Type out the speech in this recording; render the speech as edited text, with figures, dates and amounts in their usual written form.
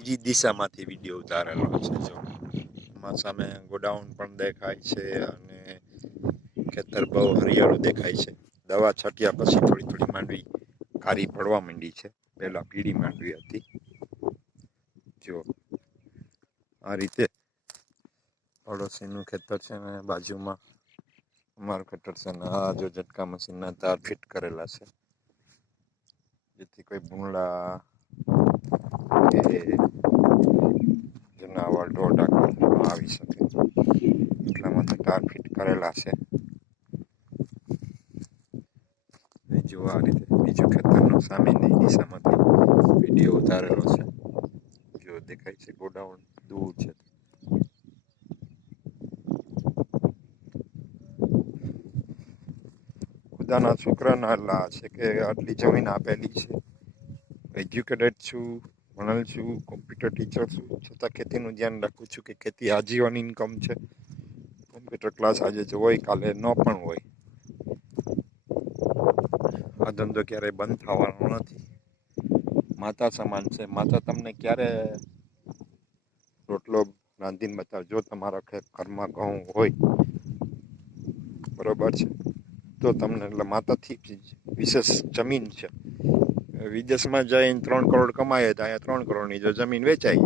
બીજી દિશામાંથી વિડીયો ઉતારેલો છે. જો એમાં સામે ગોડાઉન પણ દેખાય છે અને ખેતર બહુ હરિયાળું દેખાય છે. દવા છાંટ્યા પછી થોડી થોડી માંડવી કારી પડવા માંડી છે. પહેલા પીળી માંડવી હતી. જો આ રીતે પડોશીનું ખેતર છે ને બાજુમાં અમારું ખેતર છે ને આ જો ઝટકા મશીનના તાર ફિટ કરેલા છે, જેથી કોઈ ભૂંગળા કે જનાવર ઢોર આવી શકે એટલા માટે તાર ફિટ કરેલા છે. જો આ રીતે બીજું ખેતરનો સામેની દિશામાંથી વિડીયો ઉતારેલો છે. જો દેખાય છે ગોડાઉન દૂર છે. ખુદાના શુક્રના અલ્લાહ છે કે આટલી જમીન આપેલી છે. એજ્યુકેટેડ છું, ભણેલ છું, કોમ્પ્યુટર ટીચર છું, છતાં ખેતીનું ધ્યાન રાખું છું કે ખેતી આજીવન ઇન્કમ છે. કોમ્પ્યુટર ક્લાસ આજે જો હોય કાલે ન પણ હોય. આ ધંધો ક્યારેય બંધ થવાનો નથી. માતા સમાન છે. માતા તમને ક્યારે રોટલો રાંધીને બતાવે. જો તમારા ઘરમાં ઘઉં હોય બરોબર છે તો તમને એટલે માતાથી વિશેષ જમીન છે. વિદેશમાં જઈને 3 કરોડ કમાય તો અહીંયા 3 કરોડની જો જમીન વેચાય